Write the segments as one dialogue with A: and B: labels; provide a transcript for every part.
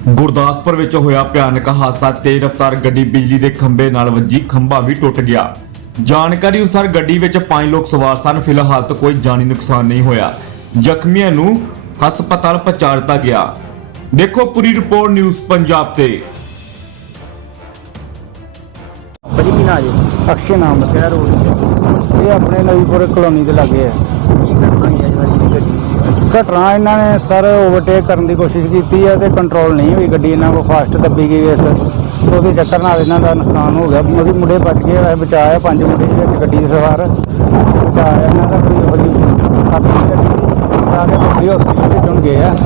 A: ਗੁਰਦਾਸਪੁਰ ਵਿੱਚ ਹੋਇਆ ਭਿਆਨਕ ਹਾਦਸਾ। ਤੇਜ਼ ਰਫ਼ਤਾਰ ਗੱਡੀ ਬਿਜਲੀ ਦੇ ਖੰਭੇ ਨਾਲ ਵੱਜੀ, ਖੰਭਾ ਵੀ ਟੁੱਟ ਗਿਆ। ਜਾਣਕਾਰੀ ਅਨੁਸਾਰ ਗੱਡੀ ਵਿੱਚ 5 ਲੋਕ ਸਵਾਰ ਸਨ। ਫਿਲਹਾਲ ਤਾਂ ਕੋਈ ਜਾਨੀ ਨੁਕਸਾਨ ਨਹੀਂ ਹੋਇਆ। ਜ਼ਖਮੀਆਂ ਨੂੰ ਹਸਪਤਾਲ ਪਹੁੰਚਾ ਦਿੱਤਾ ਗਿਆ। ਦੇਖੋ ਪੂਰੀ ਰਿਪੋਰਟ ਨਿਊਜ਼ ਪੰਜਾਬ ਤੇ।
B: बड़ी की ना जी
C: अक्षय नाम है।
B: केड़ा रोड
C: ये अपने नवीपुर कॉलोनी के लागे है।
B: की घटना हुई है जी गड्डी
C: घटना इन्होंने सर ओवरटेक करने की कोशिश की है तो कंट्रोल नहीं हुई गड्डी, इन्होंने को फास्ट दबी गई इस तो चक्कर नाल इन्हों का नुकसान हो गया। मतलब मुंडे बच गए, वैसे बचाया 5 मुंडे गड्डी सवार बचाया इन्हों का कोई बड़ी सट नहीं लगी थी। जाके बड़ी हॉस्पिटल भेजन गए हैं।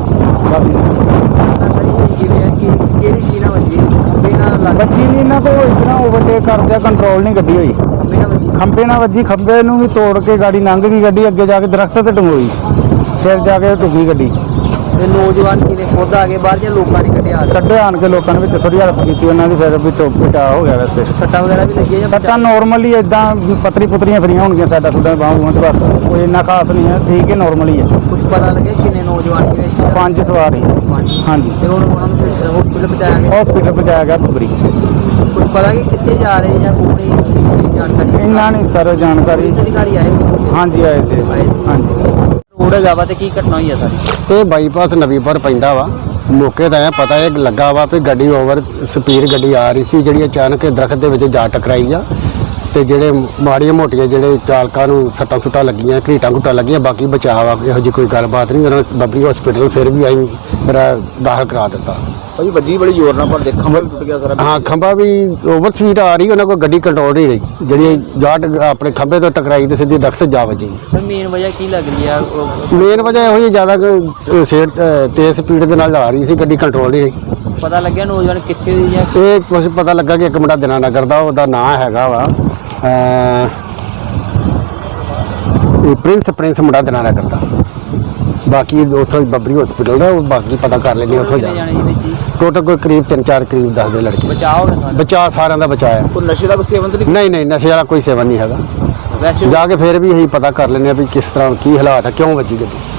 B: केड़ी चीज ना वजी बिना लग
C: बच्ची नहीं इन्हों को इतना ओवरटेक करदे कंट्रोल नहीं गड्डी हुई।
B: बिना वजी
C: खंबे ना वजी, खंबे नूं भी तोड़ के गाड़ी लंघ गई। गड्डी अगे जाके दरख्त ते टंगोई, फिर जाके टुकी गड्डी।
B: ते नौजवान किने खुद आगे बाहर जे लोकां ने कढिया
C: ਕੱਢੇ ਆਣ ਕੇ ਲੋਕਾਂ ਨੇ ਵਿੱਚ ਥੋੜੀ ਹੈਲਪ ਕੀਤੀ ਉਹਨਾਂ ਦੀ, ਫਿਰ ਵੀ ਬਚਾਅ ਹੋ ਗਿਆ। ਵੈਸੇ
B: सट्टा वगैरह भी लगी है
C: ਸੱਟਾਂ ਨਾਰਮਲ ਹੀ ਇਦਾਂ ਪਤਰੀ ਪੁਤਰੀਆਂ ਫਰੀਆਂ ਹੋਣਗੀਆਂ ਸਾਡਾ ਸੁੱਡਾ ਬਾਹੂਆਂ ਤੇ ਬਸ ਕੋਈ ਇੰਨਾ ਖਾਸ ਨਹੀਂ ਹੈ, ਠੀਕ ਹੈ ਨਾਰਮਲ ਹੀ ਹੈ।
B: कुछ पता लगे किने नौजवान के विच
C: 5 सवाਰ ਹੀ ਹਾਂਜੀ।
B: ਤੇ ਹੁਣ ਉਹਨਾਂ ਨੂੰ ਹਸਪੀਟਲ ਪਹੁੰਚਾਇਆ ਗਿਆ।
C: ਹਸਪੀਟਲ ਪਹੁੰਚਾਇਆ ਗਿਆ ਬੱਬਰੀ।
B: ਕੁਝ ਪਤਾ ਕਿ ਕਿੱਥੇ ਜਾ ਰਹੇ ਜਾਂ ਕੋਈ ਜਾਣਕਾਰੀ
C: ਇੰਨਾ ਨਹੀਂ ਸਰ ਜਾਣਕਾਰੀ।
B: ਪੁਲਿਸ ਅਧਿਕਾਰੀ ਆਏ ਹੋਏ
C: ਹਾਂਜੀ ਆਏ ਤੇ ਹਾਂਜੀ।
B: ਰੋਡ ਹੈਗਾ ਵਾ ਤੇ ਕੀ ਘਟਨਾ ਹੋਈ ਹੈ ਸਾਰੀ?
D: ਇਹ ਬਾਈਪਾਸ ਨਵੀਂਪੁਰ ਪੈਂਦਾ ਵਾ। ਮੌਕੇ ਦਾ ਪਤਾ ਇਹ ਲੱਗਾ ਵਾ ਵੀ ਗੱਡੀ ਓਵਰ ਸਪੀਡ ਗੱਡੀ ਆ ਰਹੀ ਸੀ, ਜਿਹੜੀ ਅਚਾਨਕ ਦਰਖਤ ਦੇ ਵਿੱਚ ਜਾ ਟਕਰਾਈ ਆ ਤੇ ਜਿਹੜੇ ਮਾੜੀਆਂ ਮੋਟੀਆਂ ਜਿਹੜੇ ਚਾਲਕਾਂ ਨੂੰ ਸੱਟਾਂ ਸੁੱਟਾਂ ਲੱਗੀਆਂ, ਘਰੀਟਾਂ ਘੁੱਟਾਂ ਲੱਗੀਆਂ, ਬਾਕੀ ਬਚਾਅ ਵਾ। ਇਹੋ ਜਿਹੀ ਕੋਈ ਗੱਲਬਾਤ ਨਹੀਂ। ਉਹਨਾਂ ਨੇ ਬੱਬਰੀ ਹਸਪੀਟਲ ਫਿਰ ਵੀ ਆਈ ਮੇਰਾ ਦਾਖਲ ਕਰਾ ਦਿੱਤਾ।
E: ਭਾਜੀ ਵੱਜੀ ਬੜੀ ਜ਼ੋਰ ਨਾਲ, ਪਰ ਦੇਖਾਂ ਵੀ ਟੁੱਟ ਗਿਆ ਸਾਰਾ।
D: ਹਾਂ, ਖੰਭਾ ਵੀ ਓਵਰ ਸਪੀਡ ਆ ਰਹੀ, ਉਹਨਾਂ ਕੋਲ ਗੱਡੀ ਕੰਟਰੋਲ ਨਹੀਂ ਰਹੀ, ਜਿਹੜੀ ਜਾਟ ਆਪਣੇ ਖੰਭੇ ਤੋਂ ਟਕਰਾਈ ਤੇ ਸਿੱਧੀ ਦਰਖਤ ਜਾ ਵੱਜੀ।
B: ਸਰ ਮੇਨ ਵਜ੍ਹਾ ਕੀ ਲੱਗ ਰਹੀ ਆ?
D: ਮੇਨ ਵਜ੍ਹਾ ਇਹੋ ਹੀ ਜ਼ਿਆਦਾ ਸੇਡ ਤੇਜ਼ ਸਪੀਡ ਦੇ ਨਾਲ ਆ ਰਹੀ ਸੀ, ਗੱਡੀ ਕੰਟਰੋਲ ਨਹੀਂ ਰਹੀ।
B: ਪਤਾ ਲੱਗਿਆ ਨੌਜਵਾਨ ਕਿੱਥੇ ਦੀ ਜਾਂ
D: ਇਹ ਕੁਝ ਪਤਾ ਲੱਗਾ ਕਿ ਇੱਕ ਮੁੰਡਾ ਦਿਨਾ ਨਗਰ ਦਾ, ਉਹਦਾ ਨਾਂ ਹੈਗਾ ਵਾ ਪ੍ਰਿੰਸ ਮੁੰਡਾ ਦਿਨਾ ਨਗਰ ਦਾ। ਬਾਕੀ ਉੱਥੋਂ ਬੱਬਰੀ ਹਸਪੀਟਲ ਦਾ, ਉਹ ਬਾਕੀ ਪਤਾ ਕਰ ਲੈਣੇ ਉੱਥੋਂ ਜਾ।
B: ਜਾਣੇ ਵਿੱਚ ਹੀ
D: ਟੋਟਲ ਕੋਈ ਕਰੀਬ 3-4 ਕਰੀਬ ਦੱਸਦੇ ਲੜਕੇ।
B: ਬਚਾਅ ਹੋ ਗਿਆ ਸਾਰਾ?
D: ਬਚਾਅ ਸਾਰਿਆਂ ਦਾ ਬਚਾਇਆ।
E: ਕੋਈ ਨਸ਼ੇ ਦਾ ਕੋਈ ਸੇਵਨ ਤਾਂ
D: ਨਹੀਂ, ਨਸ਼ੇ ਵਾਲਾ ਕੋਈ ਸੇਵਨ ਨਹੀਂ ਹੈਗਾ।
B: ਵੈਸੇ
D: ਜਾ ਕੇ ਫਿਰ ਵੀ ਅਸੀਂ ਪਤਾ ਕਰ ਲੈਂਦੇ ਹਾਂ ਵੀ ਕਿਸ ਤਰ੍ਹਾਂ ਕੀ ਹਾਲਾਤ ਹੈ, ਕਿਉਂ ਵੱਜੀ ਗੱਡੀ।